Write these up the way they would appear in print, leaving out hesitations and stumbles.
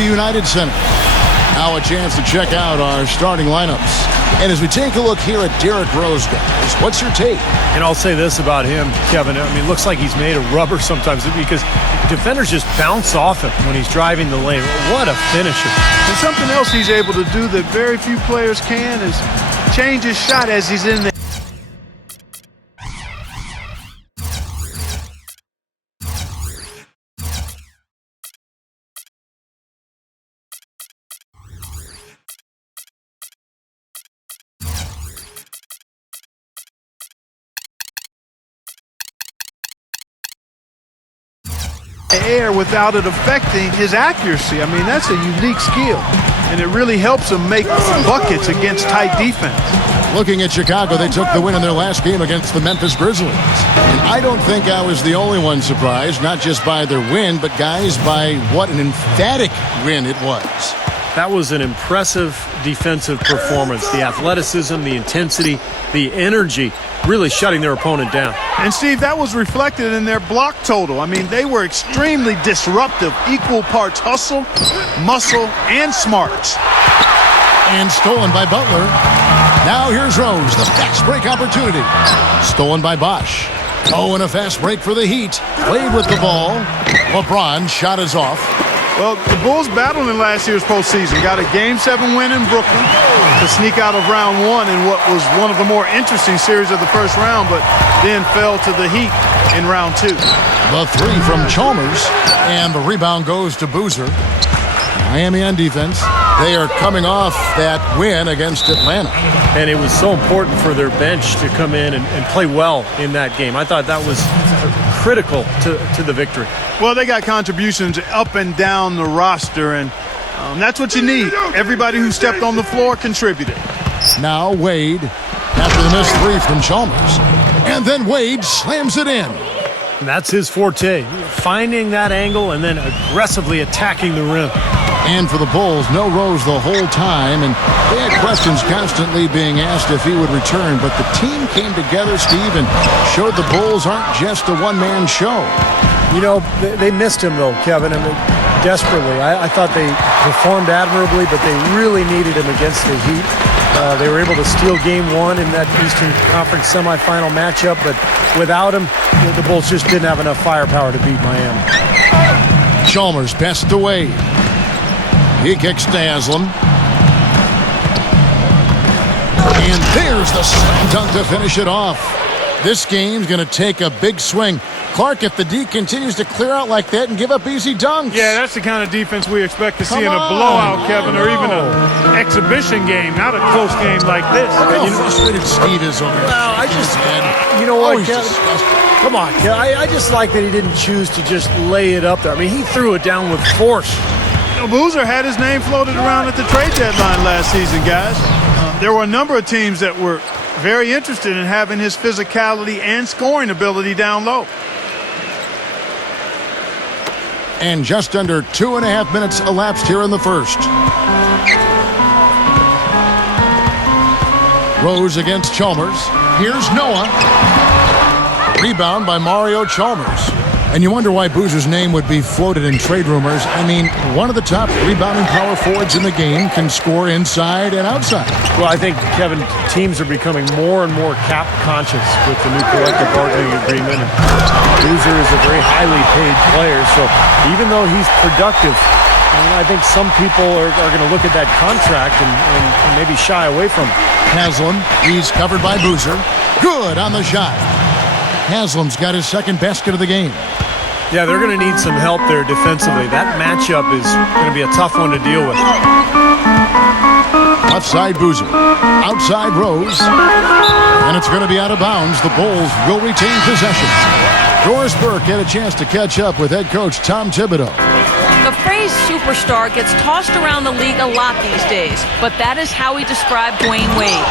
the United Center. Now a chance to check out our starting lineups. And as we take a look here at Derrick Rose, guys, what's your take? And I'll say this about him, Kevin. I mean, it looks like he's made of rubber sometimes because defenders just bounce off him when he's driving the lane. What a finisher. And something else he's able to do that very few players can is change his shot as he's in there. Air without it affecting his accuracy. I mean, that's a unique skill, and it really helps him make buckets against tight defense. Looking at Chicago, they took the win in their last game against the Memphis Grizzlies. And I don't think I was the only one surprised, not just by their win, but guys, by what an emphatic win it was. That was an impressive defensive performance. The athleticism, the intensity, the energy, really shutting their opponent down. And Steve, that was reflected in their block total. I mean, they were extremely disruptive, equal parts hustle, muscle, and smarts. And stolen by Butler. Now here's Rose, the fast break opportunity. Stolen by Bosh. Oh, and a fast break for the Heat. Played with the ball. LeBron shot is off. Well, the Bulls battled in last year's postseason. Got a Game 7 win in Brooklyn to sneak out of round one in what was one of the more interesting series of the first round, but then fell to the Heat in round two. The three from Chalmers, and the rebound goes to Boozer. Miami on defense. They are coming off that win against Atlanta. And it was so important for their bench to come in and play well in that game. I thought that was critical to the victory. Well, they got contributions up and down the roster, and that's what you need. Everybody who stepped on the floor contributed. Now Wade, after the missed three from Chalmers. And then Wade slams it in. And that's his forte, finding that angle and then aggressively attacking the rim. And for the Bulls, no Rose the whole time, and they had questions constantly being asked if he would return, but the team came together, Steve, and showed the Bulls aren't just a one-man show. You know, they missed him, though, Kevin, I mean, desperately. I thought they performed admirably, but they really needed him against the Heat. They were able to steal game one in that Eastern Conference semifinal matchup, but without him, the Bulls just didn't have enough firepower to beat Miami. Chalmers passed away. He kicks to Haslam. And there's the slam dunk to finish it off. This game's going to take a big swing. Clark, if the D continues to clear out like that and give up easy dunks. Yeah, that's the kind of defense we expect to see in a blowout, Kevin, or even an exhibition game, not a close game like this. Look how frustrated Steve is over here. Well, I just, you know what, Kevin? Come on, Kevin. I just like that he didn't choose to just lay it up there. I mean, he threw it down with force. Boozer had his name floated around at the trade deadline last season, guys. There were a number of teams that were very interested in having his physicality and scoring ability down low. And just under 2.5 minutes elapsed here in the first. Rose against Chalmers. Here's Noah. Rebound by Mario Chalmers. And you wonder why Boozer's name would be floated in trade rumors. I mean, one of the top rebounding power forwards in the game can score inside and outside. Well, I think, Kevin, teams are becoming more and more cap conscious with the new collective bargaining agreement. And Boozer is a very highly paid player, so even though he's productive, I think some people are going to look at that contract and maybe shy away from it. Haslam, he's covered by Boozer. Good on the shot. Haslam's got his second basket of the game. Yeah, they're going to need some help there defensively. That matchup is going to be a tough one to deal with. Left side Boozer. Outside Rose. And it's going to be out of bounds. The Bulls will retain possession. Doris Burke had a chance to catch up with head coach Tom Thibodeau. The phrase superstar gets tossed around the league a lot these days, but that is how he described Dwayne Wade.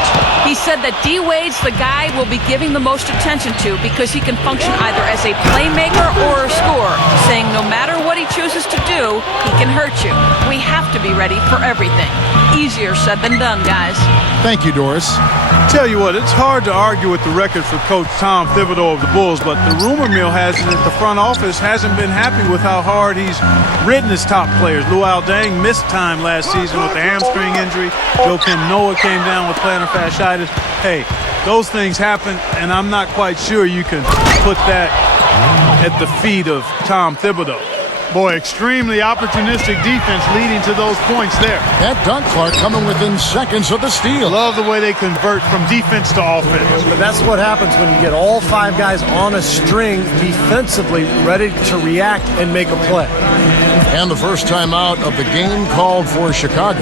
He said that D. Wade's the guy we'll be giving the most attention to because he can function either as a playmaker or a scorer, saying no matter what he chooses to do, he can hurt you. We have to be ready for everything. Easier said than done, guys. Thank you, Doris. Tell you what, it's hard to argue with the record for Coach Tom Thibodeau of the Bulls, but the rumor mill has it that the front office hasn't been happy with how hard he's ridden his top players. Luol Deng missed time last season with a hamstring injury. Joakim Noah came down with plantar fasciitis. Hey, those things happen, and I'm not quite sure you can put that at the feet of Tom Thibodeau. Boy, extremely opportunistic defense leading to those points there. That dunk, Clark, coming within seconds of the steal. Love the way they convert from defense to offense. But that's what happens when you get all 5 guys on a string defensively ready to react and make a play. And the first time out of the game called for Chicago.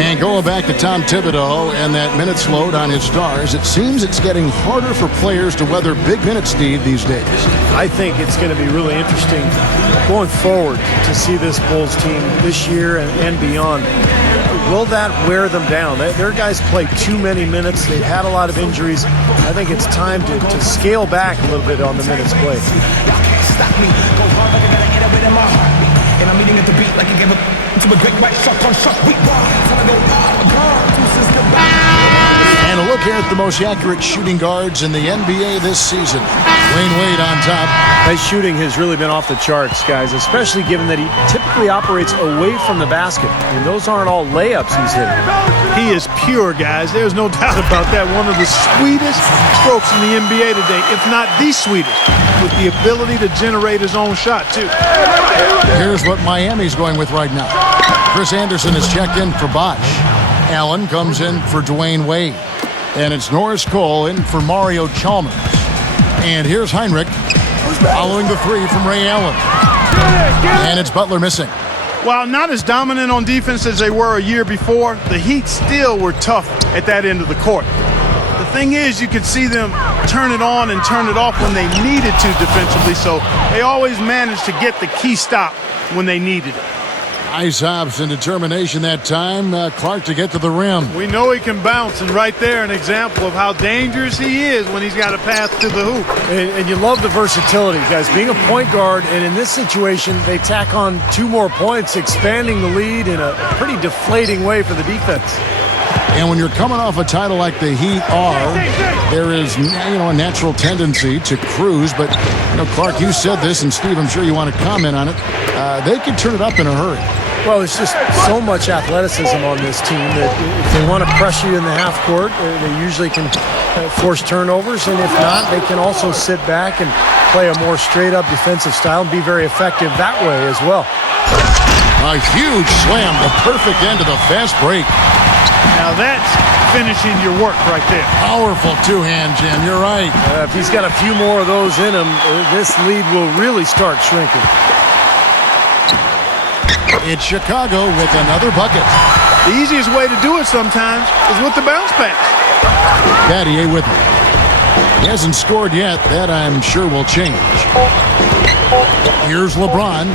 And going back to Tom Thibodeau and that minutes load on his stars, it seems it's getting harder for players to weather big minutes, Steve, these days. I think it's going to be really interesting going forward to see this Bulls team this year and beyond. Will that wear them down? Their guys play too many minutes. They've had a lot of injuries. I think it's time to scale back a little bit on the minutes played. And I'm eating at the beat like I gave up to a great white shark on shark week. And a look here at the most accurate shooting guards in the NBA this season. Dwayne Wade on top. His shooting has really been off the charts, guys, especially given that he typically operates away from the basket. And those aren't all layups he's hitting. He is pure, guys. There's no doubt about that. One of the sweetest strokes in the NBA today, if not the sweetest, with the ability to generate his own shot, too. Here's what Miami's going with right now. Chris Anderson is checked in for Bosh. Allen comes in for Dwayne Wade. And it's Norris Cole in for Mario Chalmers. And here's Heinrich following the 3 from Ray Allen. And it's Butler missing. While not as dominant on defense as they were a year before, the Heat still were tough at that end of the court. The thing is, you could see them turn it on and turn it off when they needed to defensively, so they always managed to get the key stop when they needed it. Nice hops and determination that time. Clark to get to the rim. We know he can bounce, and right there an example of how dangerous he is when he's got a path to the hoop. And you love the versatility, guys. Being a point guard, and in this situation, they tack on 2 more points, expanding the lead in a pretty deflating way for the defense. And when you're coming off a title like the Heat are, there is, a natural tendency to cruise. But, Clark, you said this, and Steve, I'm sure you want to comment on it. They can turn it up in a hurry. Well, there's just so much athleticism on this team that if they want to pressure you in the half court, they usually can force turnovers. And if not, they can also sit back and play a more straight-up defensive style and be very effective that way as well. A huge slam, the perfect end of the fast break. Now that's finishing your work right there. Powerful 2-hand jam, you're right. If he's got a few more of those in him, this lead will really start shrinking. It's Chicago with another bucket. The easiest way to do it sometimes is with the bounce pass. Battier with it. He hasn't scored yet. That, I'm sure, will change. Here's LeBron.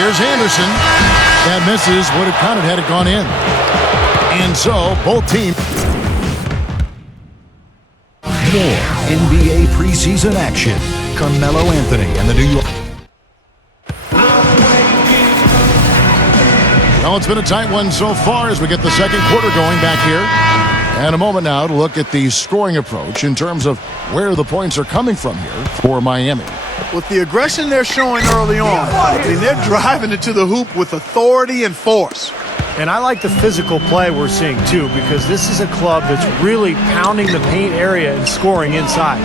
Here's Anderson. That misses. Would have counted had it gone in. And so, both teams. More NBA preseason action. Carmelo Anthony and the New York. Well, it's been a tight one so far as we get the second quarter going back here. And a moment now to look at the scoring approach in terms of where the points are coming from here for Miami. With the aggression they're showing early on, they're driving it to the hoop with authority and force. And I like the physical play we're seeing, too, because this is a club that's really pounding the paint area and scoring inside.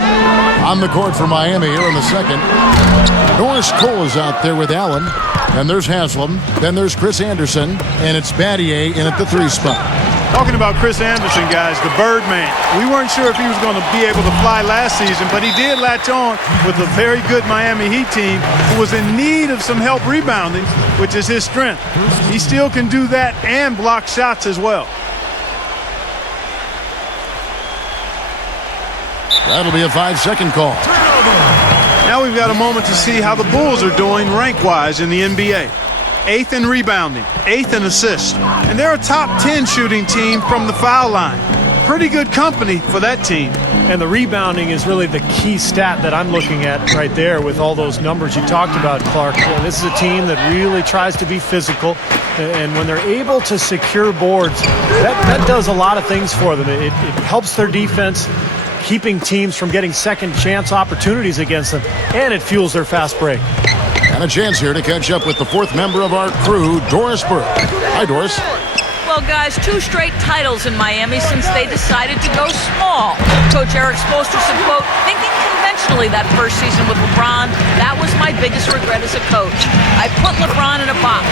On the court for Miami here in the second. Norris Cole is out there with Allen. And there's Haslam. Then there's Chris Anderson. And it's Battier in at the 3 spot. Talking about Chris Anderson, guys, the Birdman. We weren't sure if he was going to be able to fly last season, but he did latch on with a very good Miami Heat team who was in need of some help rebounding, which is his strength. He still can do that and block shots as well. That'll be a 5-second call. Now we've got a moment to see how the Bulls are doing rank-wise in the NBA. 8th in rebounding, 8th in assists, and they're a top 10 shooting team from the foul line. pretty good company for that team. And the rebounding is really the key stat that I'm looking at right there with all those numbers you talked about, Clark. This is a team that really tries to be physical, and when they're able to secure boards, that does a lot of things for them. It helps their defense, keeping teams from getting second chance opportunities against them, and it fuels their fast break. And a chance here to catch up with the fourth member of our crew, Doris Burke. Hi, Doris. Well, guys, 2 straight titles in Miami since they decided to go small. Coach Eric Spoelstra said, quote, thinking conventionally that first season with LeBron, that was my biggest regret as a coach. I put LeBron in a box.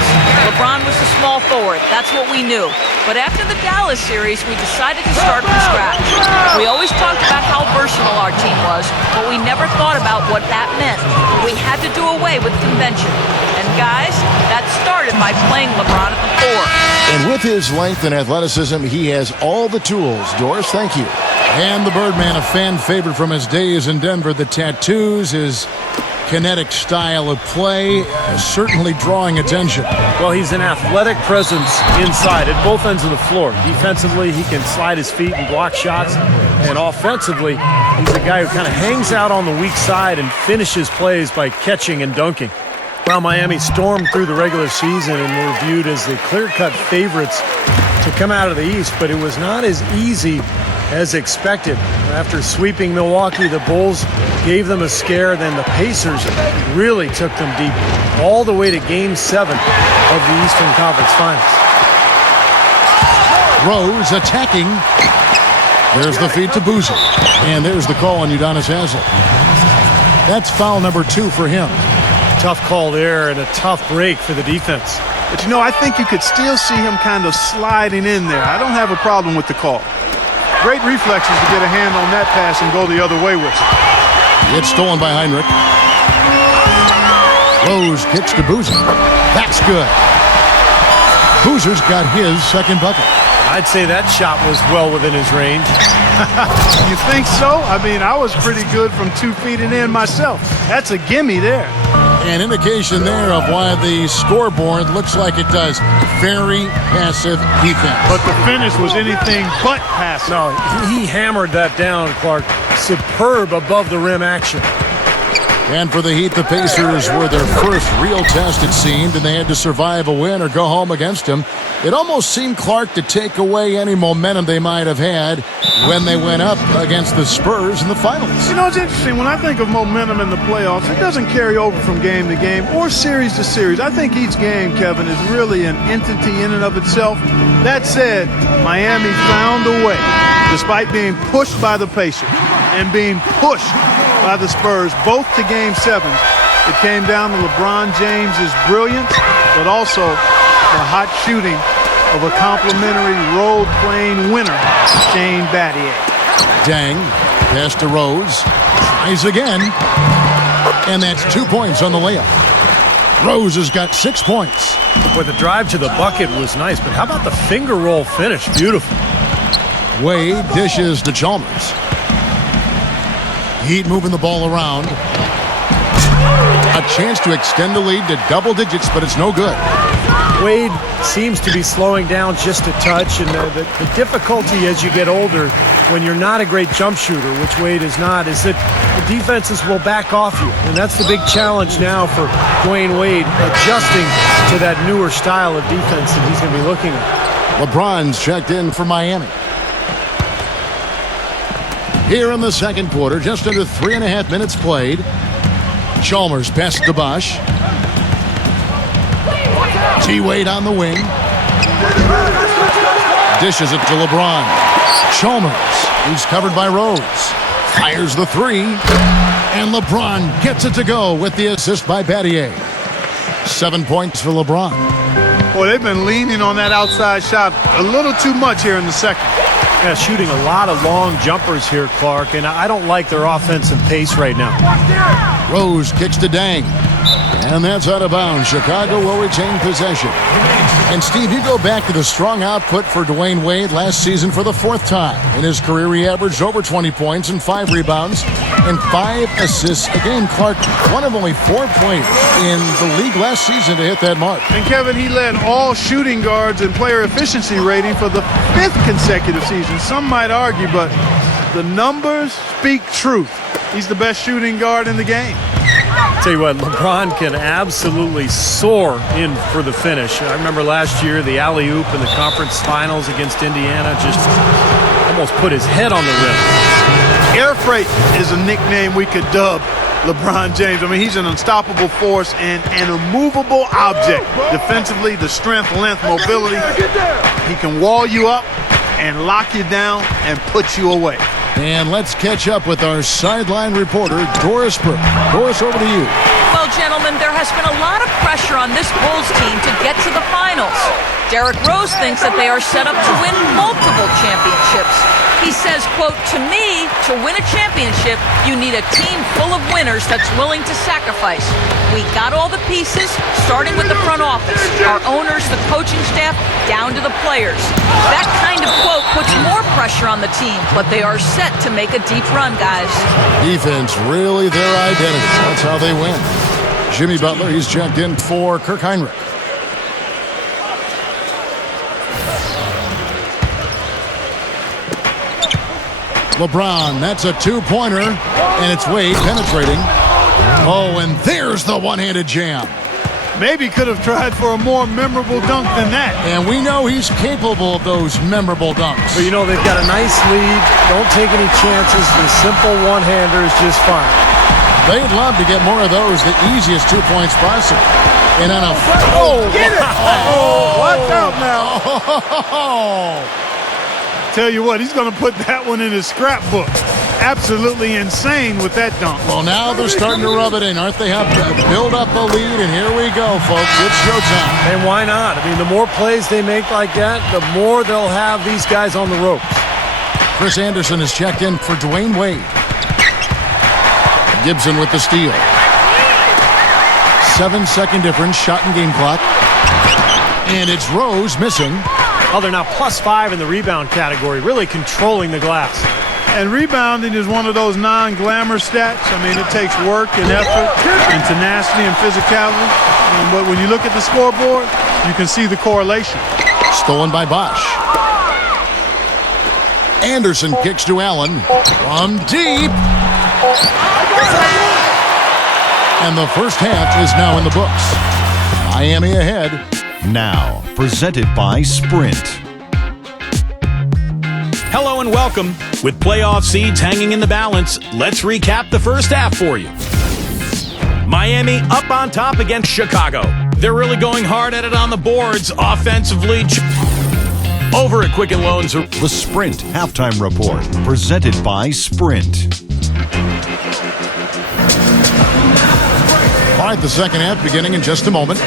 LeBron was a small forward. That's what we knew. But after the Dallas series, we decided to start from scratch. We always talked about how versatile our team was, but we never thought about what that meant. We had to do away with convention. And guys, that started by playing LeBron at the 4. And with his length and athleticism, he has all the tools. Doris, thank you. And the Birdman, a fan favorite from his days in Denver. The tattoos, his kinetic style of play, certainly drawing attention. Well, he's an athletic presence inside at both ends of the floor. Defensively, he can slide his feet and block shots. And offensively, he's a guy who kind of hangs out on the weak side and finishes plays by catching and dunking. Well, Miami stormed through the regular season and were viewed as the clear-cut favorites to come out of the East, but it was not as easy as expected. After sweeping Milwaukee, the Bulls gave them a scare. Then the Pacers really took them deep, all the way to Game 7 of the Eastern Conference Finals. Rose attacking. There's the feed to Boozer. And there's the call on Udonis Haslem. That's foul number 2 for him. Tough call there and a tough break for the defense. But, I think you could still see him kind of sliding in there. I don't have a problem with the call. Great reflexes to get a hand on that pass and go the other way with it. It's stolen by Heinrich. Rose kicks to Boozer. That's good. Boozer's got his second bucket. I'd say that shot was well within his range. You think so? I mean, I was pretty good from 2 feet and in myself. That's a gimme there. An indication there of why the scoreboard looks like it does. Very passive defense. But the finish was anything but passive. No, he hammered that down, Clark. Superb above the rim action. And for the Heat, the Pacers were their first real test, it seemed, and they had to survive a win or go home against him. It almost seemed, Clark, to take away any momentum they might have had when they went up against the Spurs in the finals. It's interesting. When I think of momentum in the playoffs, it doesn't carry over from game to game or series to series. I think each game, Kevin, is really an entity in and of itself. That said, Miami found a way, despite being pushed by the Pacers and being pushed by the Spurs, both to Game 7. It came down to LeBron James's brilliance, but also the hot shooting of a complimentary role-playing winner, Shane Battier. Dang, pass to Rose, tries again, and that's 2 points on the layup. Rose has got 6 points. Boy, the drive to the bucket was nice, but how about the finger roll finish? Beautiful. Wade dishes to Chalmers. Heat moving the ball around. A chance to extend the lead to double digits, but it's no good. Wade seems to be slowing down just a touch, and the difficulty as you get older when you're not a great jump shooter, which Wade is not, is that the defenses will back off you. And that's the big challenge now for Dwayne Wade, adjusting to that newer style of defense that he's going to be looking at. LeBron's checked in for Miami. Here in the second quarter, just under 3.5 minutes played. Chalmers passes to Bosh. T-Wade on the wing. Dishes it to LeBron. Chalmers, he's covered by Rose. Fires the 3. And LeBron gets it to go with the assist by Battier. 7 points for LeBron. Boy, they've been leaning on that outside shot a little too much here in the second. Yeah, shooting a lot of long jumpers here, Clark, and I don't like their offensive pace right now. Rose kicks to Dang. And that's out of bounds. Chicago will retain possession. And Steve, you go back to the strong output for Dwayne Wade last season for the 4th time. In his career, he averaged over 20 points and 5 rebounds and 5 assists a game. Clark, one of only 4 players in the league last season to hit that mark. And Kevin, he led all shooting guards in player efficiency rating for the 5th consecutive season. Some might argue, but the numbers speak truth. He's the best shooting guard in the game. Tell you what, LeBron can absolutely soar in for the finish. I remember last year the alley-oop in the conference finals against Indiana just almost put his head on the rim. Air freight is a nickname we could dub LeBron James. I mean, he's an unstoppable force and an immovable object. Defensively, the strength, length, mobility. He can wall you up and lock you down and put you away. And let's catch up with our sideline reporter, Doris Burke. Doris, over to you. Well, gentlemen, there has been a lot of pressure on this Bulls team to get to the finals. Derrick Rose thinks that they are set up to win multiple championships. He says, quote, "To me, to win a championship, you need a team full of winners that's willing to sacrifice. We got all the pieces, starting with the front office, our owners, the coaching staff, down to the players." That kind of quote puts more pressure on the team, but they are set to make a deep run, guys. Defense, really their identity. That's how they win. Jimmy Butler, he's checked in for Kirk Heinrich. LeBron, that's a 2-pointer, and it's Wade penetrating. Oh, and there's the one-handed jam. Maybe could have tried for a more memorable dunk than that. And we know he's capable of those memorable dunks. But, you know, they've got a nice lead. Don't take any chances. The simple one-hander is just fine. They'd love to get more of those, the easiest 2 points possible. And on a... Get it! Watch out now. Oh! Tell you what, he's going to put that one in his scrapbook. Absolutely insane with that dunk. Well, now they're starting to rub it in, aren't they? Have to build up a lead, and here we go, folks. It's showtime. And why not? I mean, the more plays they make like that, the more they'll have these guys on the ropes. Chris Anderson is checked in for Dwayne Wade. Gibson with the steal. 7-second difference, shot and game clock. And it's Rose missing. Oh, they're now +5 in the rebound category, really controlling the glass. And rebounding is one of those non-glamour stats. I mean, it takes work and effort and tenacity and physicality. But when you look at the scoreboard, you can see the correlation. Stolen by Bosch. Anderson kicks to Allen from deep. And the first half is now in the books. Miami ahead. Now, presented by Sprint. Hello and welcome. With playoff seeds hanging in the balance, let's recap the first half for you. Miami up on top against Chicago. They're really going hard at it on the boards offensively. Over at Quicken Loans. The Sprint Halftime Report, presented by Sprint. All right, the second half beginning in just a moment.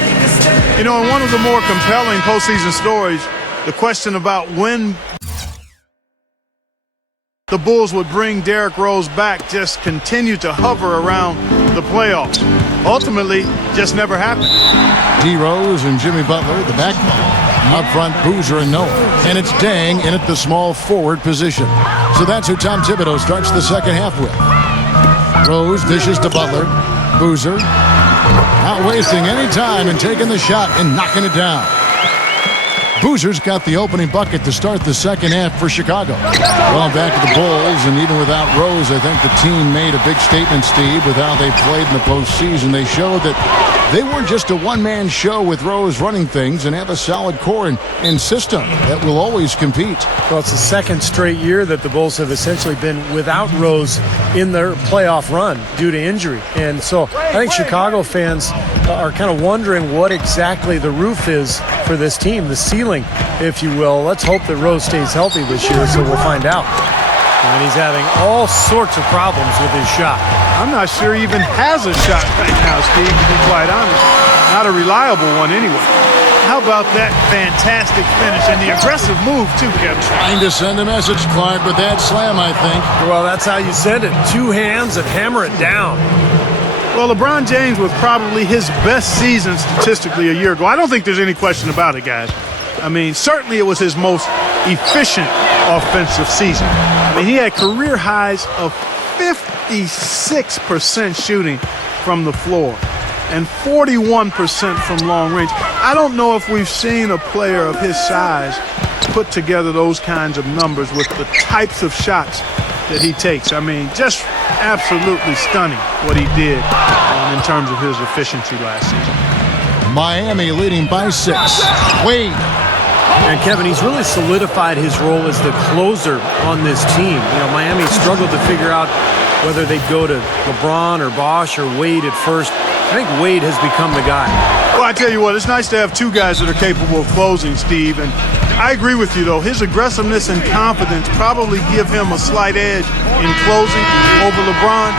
You know, in one of the more compelling postseason stories, the question about when the Bulls would bring Derrick Rose back just continued to hover around the playoffs. Ultimately, just never happened. D. Rose and Jimmy Butler, the backbone. Up front, Boozer and Noah. And it's Dang in at the small forward position. So that's who Tom Thibodeau starts the second half with. Rose dishes to Butler. Boozer not wasting any time and taking the shot and knocking it down. Boozer's got the opening bucket to start the second half for Chicago. Well, back to the Bulls, and even without Rose, I think the team made a big statement, Steve, with how they played in the postseason. They showed that they weren't just a one-man show with Rose running things and have a solid core and system that will always compete. Well, it's the second straight year that the Bulls have essentially been without Rose in their playoff run due to injury. And so I think Chicago fans are kind of wondering what exactly the roof is for this team, the ceiling, if you will. Let's hope that Rose stays healthy this year, so we'll find out. And he's having all sorts of problems with his shot. I'm not sure he even has a shot right now, Steve, to be quite honest. Not a reliable one anyway. How about that fantastic finish and the aggressive move, too, Kevin? Trying to send a message, Clark, with that slam, I think. Well, that's how you send it. Two hands and hammer it down. Well, LeBron James was probably his best season statistically a year ago. I don't think there's any question about it, guys. I mean, certainly it was his most efficient offensive season. I mean, he had career highs of 56% shooting from the floor and 41% from long range. I don't know if we've seen a player of his size put together those kinds of numbers with the types of shots that he takes. I mean, just absolutely stunning what he did in terms of his efficiency last season. Miami leading by 6. Wade. And Kevin, he's really solidified his role as the closer on this team. You know, Miami struggled to figure out whether they'd go to LeBron or Bosh or Wade at first. I think Wade has become the guy. Well, I tell you what, it's nice to have two guys that are capable of closing, Steve. And I agree with you, though. His aggressiveness and confidence probably give him a slight edge in closing over LeBron.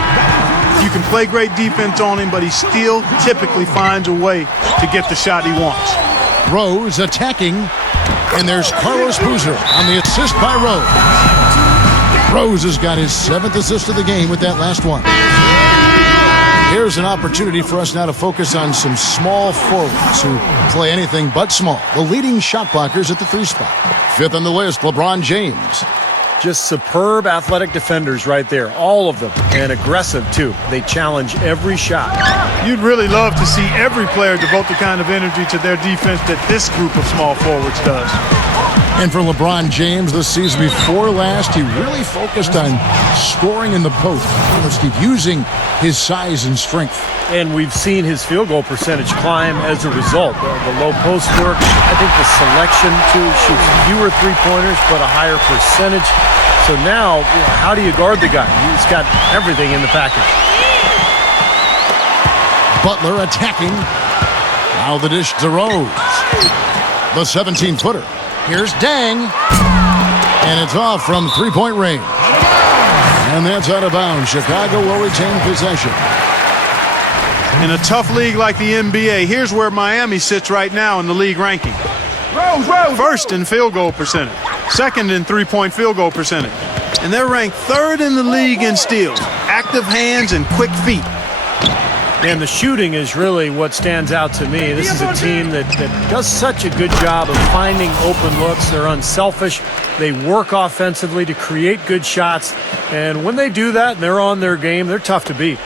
You can play great defense on him, but he still typically finds a way to get the shot he wants. Rose attacking, and there's Carlos Boozer on the assist by Rose. Rose has got his 7th assist of the game with that last one. Here's an opportunity for us now to focus on some small forwards who play anything but small. The leading shot blockers at the 3 spot. 5th on the list, LeBron James. Just superb athletic defenders right there, all of them, and aggressive too. They challenge every shot. You'd really love to see every player devote the kind of energy to their defense that this group of small forwards does. And for LeBron James, this season before last, he really focused on scoring in the post. Steve, using his size and strength. And we've seen his field goal percentage climb as a result. The low post work, I think the selection too, shoots fewer three-pointers but a higher percentage. So now, how do you guard the guy? He's got everything in the package. Butler attacking. Now the dish to Rose. The 17-footer. Here's Dang. And it's off from three-point range. And that's out of bounds. Chicago will retain possession. In a tough league like the NBA, here's where Miami sits right now in the league ranking. First in field goal percentage. Second in three-point field goal percentage. And they're ranked 3rd in the league in steals. Active hands and quick feet. And the shooting is really what stands out to me. This is a team that does such a good job of finding open looks. They're unselfish. They work offensively to create good shots. And when they do that and they're on their game, they're tough to beat.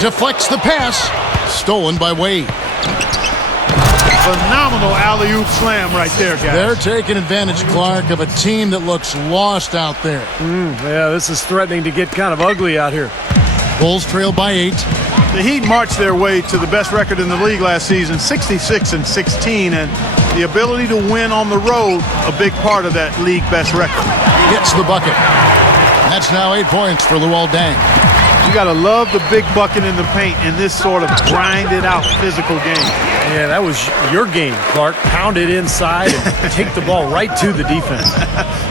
Deflects the pass. Stolen by Wade. Phenomenal alley-oop slam right there, guys. They're taking advantage, Clark, of a team that looks lost out there. Yeah, this is threatening to get kind of ugly out here. Bulls trail by 8. The Heat marched their way to the best record in the league last season, 66-16, and the ability to win on the road, a big part of that league best record. Gets the bucket. That's now 8 points for Luol Deng. You got to love the big bucket in the paint in this sort of grinded-out physical game. Yeah, that was your game, Clark. Pound it inside and take the ball right to the defense.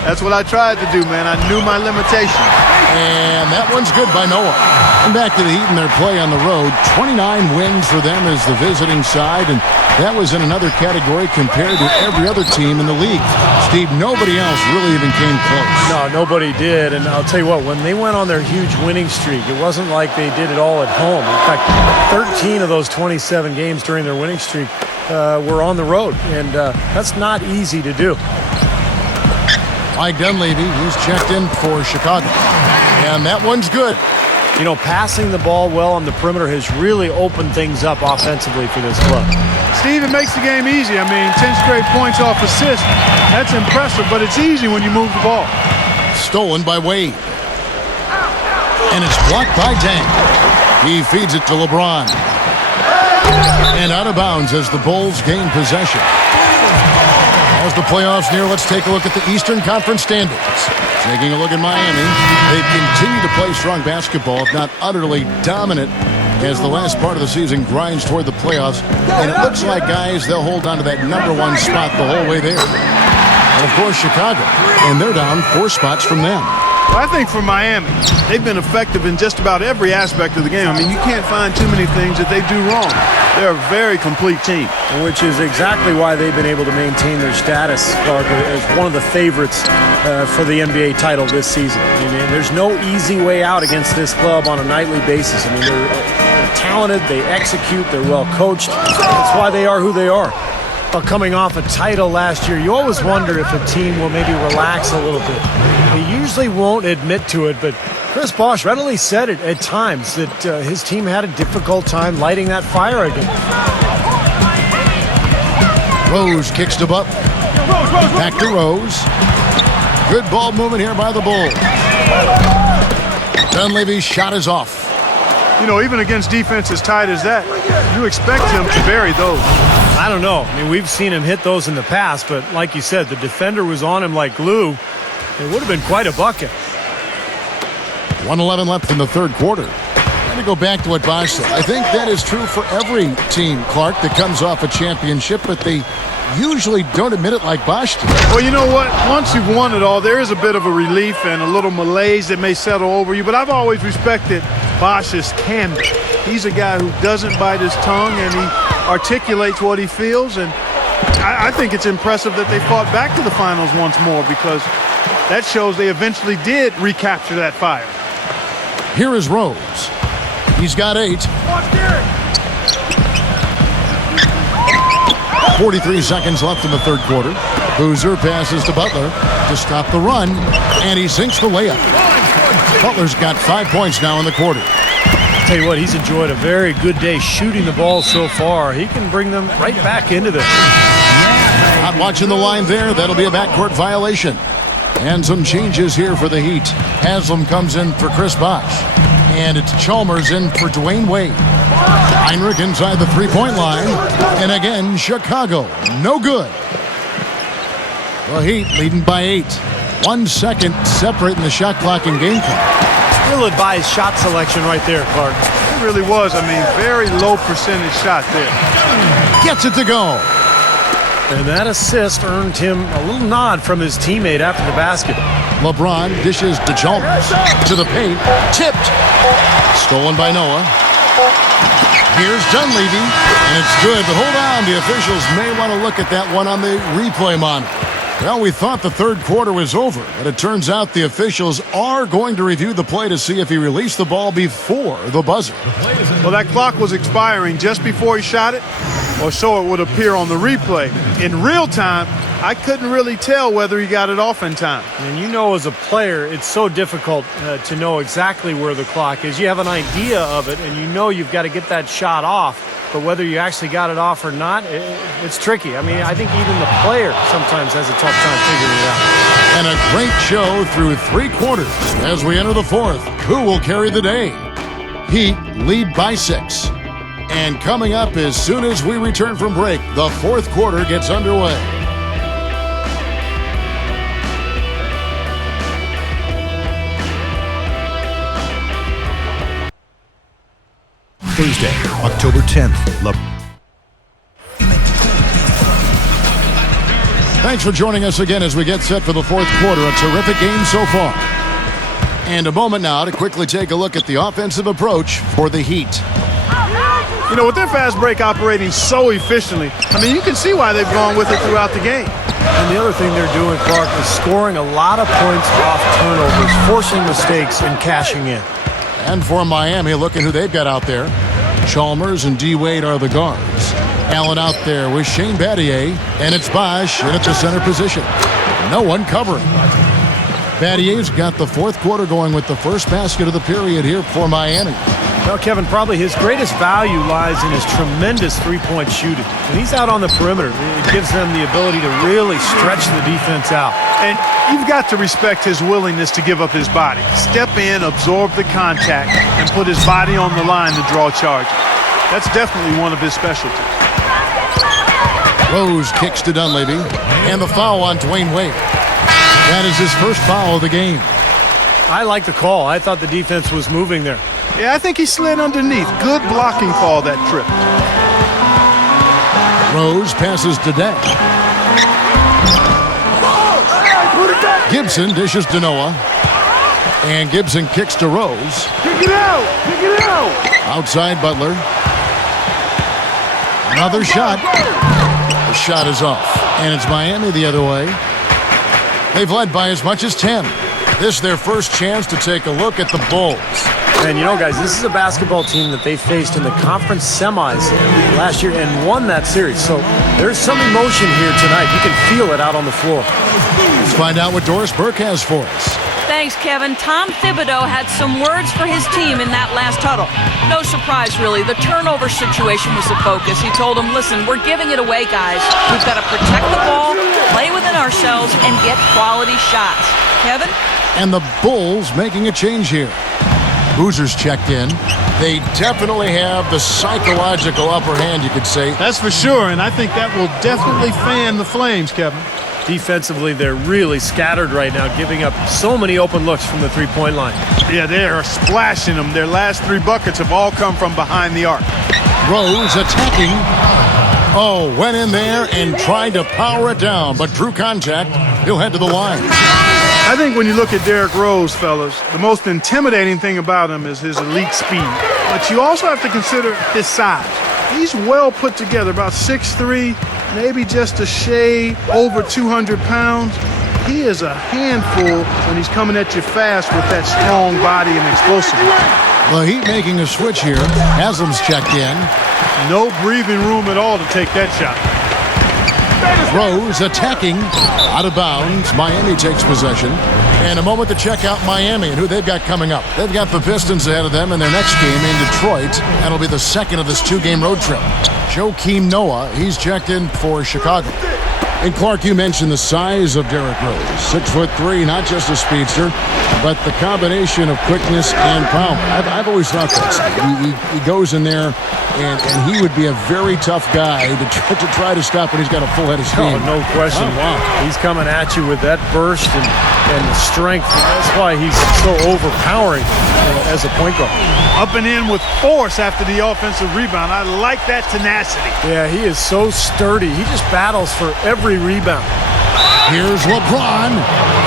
That's what I tried to do, man. I knew my limitations. And that one's good by Noah. And back to the Heat in their play on the road. 29 wins for them as the visiting side, and that was in another category compared to every other team in the league. Steve, nobody else really even came close. No, nobody did. And I'll tell you what, when they went on their huge winning streak, it wasn't like they did it all at home. In fact, 13 of those 27 games during their winning streak were on the road, and that's not easy to do. Mike Dunleavy, he's checked in for Chicago. And that one's good. You know, passing the ball well on the perimeter has really opened things up offensively for this club. Steve, it makes the game easy. I mean, 10 straight points off assist. That's impressive, but it's easy when you move the ball. Stolen by Wade. And it's blocked by Deng. He feeds it to LeBron. And out of bounds as the Bulls gain possession. As the playoffs near, let's take a look at the Eastern Conference standings. Taking a look at Miami, they've continued to play strong basketball, if not utterly dominant, as the last part of the season grinds toward the playoffs. And it looks like, guys, they'll hold on to that #1 spot the whole way there. And, of course, Chicago, and they're down 4 spots from them. I think for Miami, they've been effective in just about every aspect of the game. I mean, you can't find too many things that they do wrong. They're a very complete team. Which is exactly why they've been able to maintain their status, Clark, as one of the favorites for the NBA title this season. I mean, there's no easy way out against this club on a nightly basis. I mean, they're talented, they execute, they're well coached. That's why they are who they are. But coming off a title last year, you always wonder if a team will maybe relax a little bit. They usually won't admit to it, but Chris Bosh readily said it at times that his team had a difficult time lighting that fire again. Rose kicks to Butler. Back to Rose. Good ball movement here by the Bulls. Dunleavy's shot is off. You know, even against defense as tight as that, you expect him to bury those. I don't know. I mean, we've seen him hit those in the past, but like you said, the defender was on him like glue. It would have been quite a bucket. 1:11 left in the third quarter. I'm going to go back to what Bosh said. I think that is true for every team, Clark, that comes off a championship, but they usually don't admit it like Bosh did. Well, you know what? Once you've won it all, there is a bit of a relief and a little malaise that may settle over you, but I've always respected Bosh's candor. He's a guy who doesn't bite his tongue, and he articulates what he feels, and I think it's impressive that they fought back to the finals once more, because that shows they eventually did recapture that fire. Here is Rose. He's got 8. 43 seconds left in the third quarter. Boozer passes to Butler to stop the run, and he sinks the layup. Butler's got 5 points now in the quarter. Tell you what, he's enjoyed a very good day shooting the ball so far. He can bring them right back into this. Not watching the line there. That'll be a backcourt violation. And some changes here for the Heat. Haslam comes in for Chris Bosh. And it's Chalmers in for Dwayne Wade. Heinrich inside the three-point line. And again, Chicago. No good. The Heat leading by 8. 1 second separating the shot clock and game clock. Ill-advised shot selection right there, Clark. It really was. I mean, very low percentage shot there. Gets it to go. And that assist earned him a little nod from his teammate after the basket. LeBron dishes to Chalmers. To the paint. Tipped. Stolen by Noah. Here's Dunleavy. And it's good, but hold on. The officials may want to look at that one on the replay monitor. Well, we thought the third quarter was over, but it turns out the officials are going to review the play to see if he released the ball before the buzzer. Well, that clock was expiring just before he shot it, or so it would appear on the replay. In real time, I couldn't really tell whether he got it off in time. And you know, as a player, it's so difficult to know exactly where the clock is. You have an idea of it, and you know you've got to get that shot off. But whether you actually got it off or not, it's tricky. I mean, I think even the player sometimes has a tough time figuring it out. And a great show through 3 quarters. As we enter the fourth, who will carry the day? Heat lead by 6. And coming up as soon as we return from break, the fourth quarter gets underway. Thursday, October 10th. Thanks for joining us again as we get set for the fourth quarter. A terrific game so far. And a moment now to quickly take a look at the offensive approach for the Heat. You know, with their fast break operating so efficiently, I mean, you can see why they've gone with it throughout the game. And the other thing they're doing, Clark, is scoring a lot of points off turnovers, forcing mistakes and cashing in. And for Miami, looking who they've got out there. Chalmers and D. Wade are the guards. Allen out there with Shane Battier, and it's Bosh in at the center position. No one covering. Battier's got the fourth quarter going with the first basket of the period here for Miami. Well, Kevin, probably his greatest value lies in his tremendous three-point shooting. When he's out on the perimeter, it gives them the ability to really stretch the defense out. And you've got to respect his willingness to give up his body. Step in, absorb the contact, and put his body on the line to draw charges. That's definitely one of his specialties. Rose kicks to Dunleavy, and the foul on Dwayne Wade. That is his first foul of the game. I like the call. I thought the defense was moving there. Yeah, I think he slid underneath. Good blocking call that trip. Rose passes to Dent. Gibson dishes to Noah. And Gibson kicks to Rose. Pick it out! Pick it out! Outside Butler. Another shot. The shot is off. And it's Miami the other way. They've led by as much as 10. This is their first chance to take a look at the Bulls. And you know, guys, this is a basketball team that they faced in the conference semis last year and won that series. So there's some emotion here tonight. You can feel it out on the floor. Let's find out what Doris Burke has for us. Thanks, Kevin. Tom Thibodeau had some words for his team in that last huddle. No surprise, really. The turnover situation was the focus. He told them, listen, we're giving it away, guys. We've got to protect the ball, play within ourselves, and get quality shots. Kevin? And the Bulls making a change here. Boozer's checked in. They definitely have the psychological upper hand, you could say. That's for sure, and I think that will definitely fan the Flames, Kevin. Defensively, they're really scattered right now, giving up so many open looks from the three-point line. Yeah, they are splashing them. Their last 3 buckets have all come from behind the arc. Rose attacking. Oh, went in there and tried to power it down, but drew contact. He'll head to the line. I think when you look at Derrick Rose, fellas, the most intimidating thing about him is his elite speed. But you also have to consider his size. He's well put together, about 6'3", maybe just a shade over 200 pounds. He is a handful when he's coming at you fast with that strong body and explosiveness. The Heat making a switch here. Haslam's checked in. No breathing room at all to take that shot. Rose attacking. Out of bounds. Miami takes possession. And a moment to check out Miami and who they've got coming up. They've got the Pistons ahead of them in their next game in Detroit. That'll be the second of this 2-game road trip. Joakim Noah, he's checked in for Chicago. And Clark, you mentioned the size of Derrick Rose. 6'3", not just a speedster, but the combination of quickness and power. I've always thought this. He goes in there, and he would be a very tough guy to try to stop when he's got a full head of steam. Oh, no question. Oh, wow. He's coming at you with that burst and the strength. And that's why he's so overpowering as a point guard. Up and in with force after the offensive rebound. I like that tenacity. Yeah, he is so sturdy. He just battles for every rebound. Here's LeBron,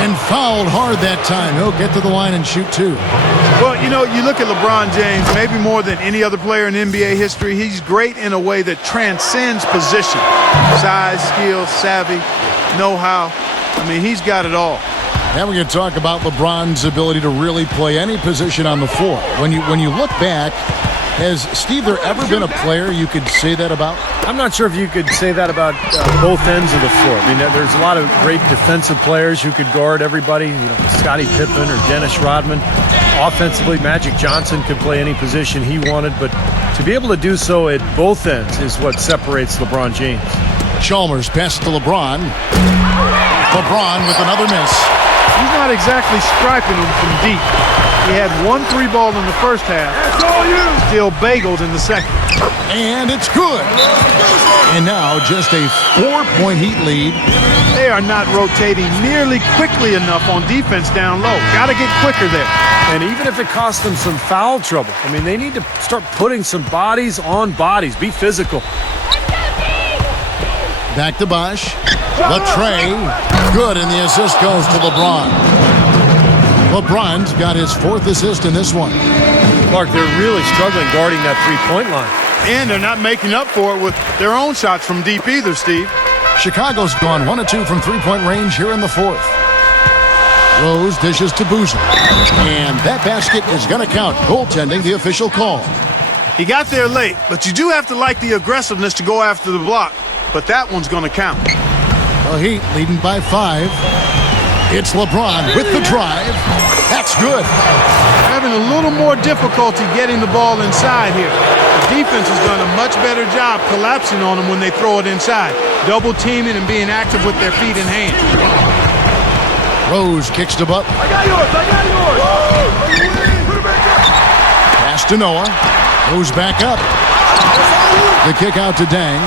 and fouled hard that time. He'll get to the line and shoot 2. Well, you know, you look at LeBron James, maybe more than any other player in NBA history, he's great in a way that transcends position. Size, skill, savvy, know-how. I mean, he's got it all. Now we're going to talk about LeBron's ability to really play any position on the floor. When you look back, has Steve there ever been a player you could say that about? I'm not sure if you could say that about both ends of the floor. I mean, there's a lot of great defensive players who could guard everybody. You know, Scottie Pippen or Dennis Rodman. Offensively, Magic Johnson could play any position he wanted, but to be able to do so at both ends is what separates LeBron James. Chalmers passes to LeBron. LeBron with another miss. He's not exactly striping him from deep. He had 1 3-ball in the first half. Still bagels in the second. And it's good. And now just a 4-point Heat lead. They are not rotating nearly quickly enough on defense down low. Got to get quicker there. And even if it costs them some foul trouble, I mean, they need to start putting some bodies on bodies. Be physical. Back to Bosh. The tray. Good, and the assist goes to LeBron. LeBron's got his 4th assist in this one. Clark, they're really struggling guarding that 3-point line. And they're not making up for it with their own shots from deep either, Steve. Chicago's gone 1 of 2 from 3-point range here in the 4th. Rose dishes to Boozer. And that basket is going to count. Goaltending, the official call. He got there late, but you do have to like the aggressiveness to go after the block. But that one's going to count. The Heat leading by 5. It's LeBron with the drive. That's good. Having a little more difficulty getting the ball inside here. The defense has done a much better job collapsing on them when they throw it inside. Double teaming and being active with their feet and hands. Rose kicks to Butler. I got yours. Put it back up. Pass to Noah. Goes back up. The kick out to Dang.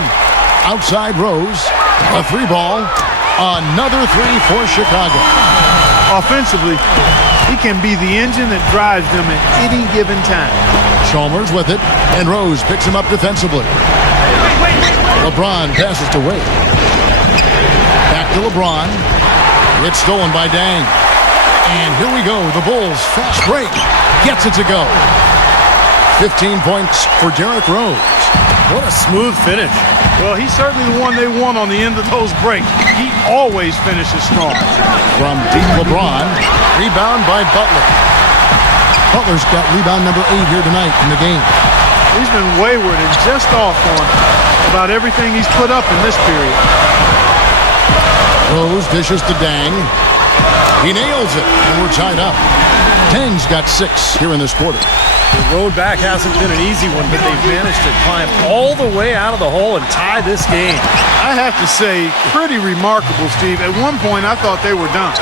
Outside Rose. A 3-ball. Another 3 for Chicago. Offensively, he can be the engine that drives them at any given time. Chalmers with it, and Rose picks him up defensively. LeBron passes to Wade. Back to LeBron. It's stolen by Dang. And here we go. The Bulls fast break. Gets it to go. 15 points for Derrick Rose. What a smooth finish. Well, he's certainly the one they want on the end of those breaks. He always finishes strong. From deep LeBron. Rebound by Butler. Butler's got rebound number 8 here tonight in the game. He's been wayward and just off on about everything he's put up in this period. Rose dishes to Dang. He nails it, and we're tied up. Dang's got 6 here in this quarter. The road back hasn't been an easy one, but they've managed to climb all the way out of the hole and tie this game. I have to say, pretty remarkable, Steve. At one point, I thought they were done.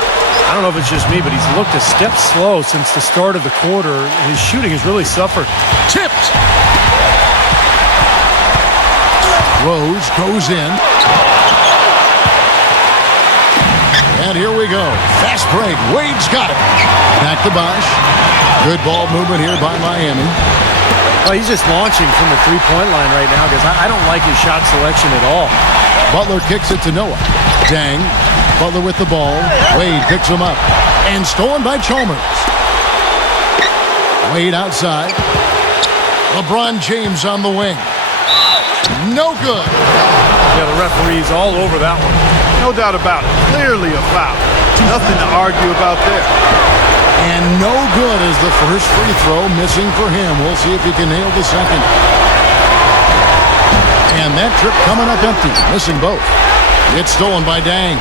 I don't know if it's just me, but he's looked a step slow since the start of the quarter. His shooting has really suffered. Tipped. Rose goes in. And here we go. Fast break. Wade's got it. Back to Bosh. Good ball movement here by Miami. Oh, he's just launching from the three-point line right now because I don't like his shot selection at all. Butler kicks it to Noah. Dang. Butler with the ball. Wade picks him up. And stolen by Chalmers. Wade outside. LeBron James on the wing. No good. Yeah, the referee's all over that one. No doubt about it. Clearly a foul. Nothing to argue about there. And no good is the first free throw, missing for him. We'll see if he can nail the second. And that trip coming up empty, missing both. It's stolen by Dang.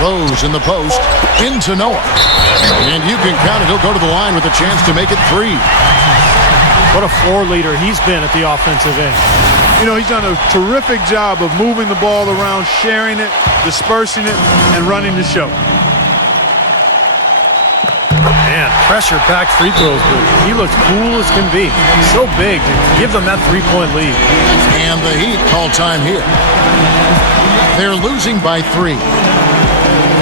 Rose in the post, into Noah. And you can count it, he'll go to the line with a chance to make it 3. What a floor leader he's been at the offensive end. You know, he's done a terrific job of moving the ball around, sharing it, dispersing it, and running the show. Man, pressure-packed free throws, but he looks cool as can be. He's so big to give them that three-point lead. And the Heat call time here. They're losing by 3.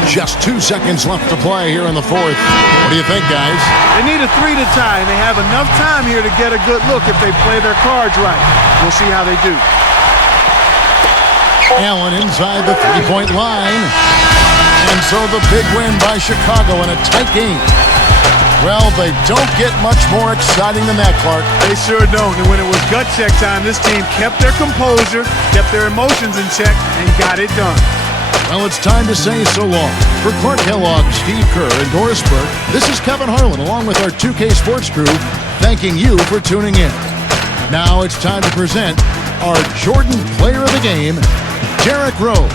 Just 2 seconds left to play here in the fourth. What do you think, guys? They need a 3 to tie, and they have enough time here to get a good look if they play their cards right. We'll see how they do. Allen inside the three-point line. And so the big win by Chicago in a tight game. Well, they don't get much more exciting than that, Clark. They sure don't. And when it was gut check time, this team kept their composure, kept their emotions in check, and got it done. Well, it's time to say so long. For Clark Kellogg, Steve Kerr, and Doris Burke, this is Kevin Harlan along with our 2K Sports crew, thanking you for tuning in. Now it's time to present our Jordan Player of the Game, Derrick Rose.